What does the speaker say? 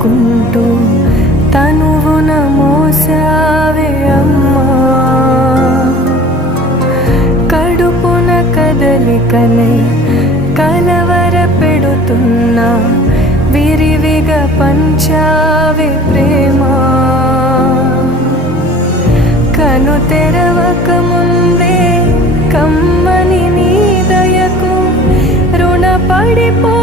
అనుకుంటూ తనువున మోసావే అమ్మా. కడుపున కదలికలే కలవర పెడుతున్నా విరివిగా పంచావే ప్రేమ. కను తెరవక ముందే కమ్మని నీ దయకు రుణపడిపో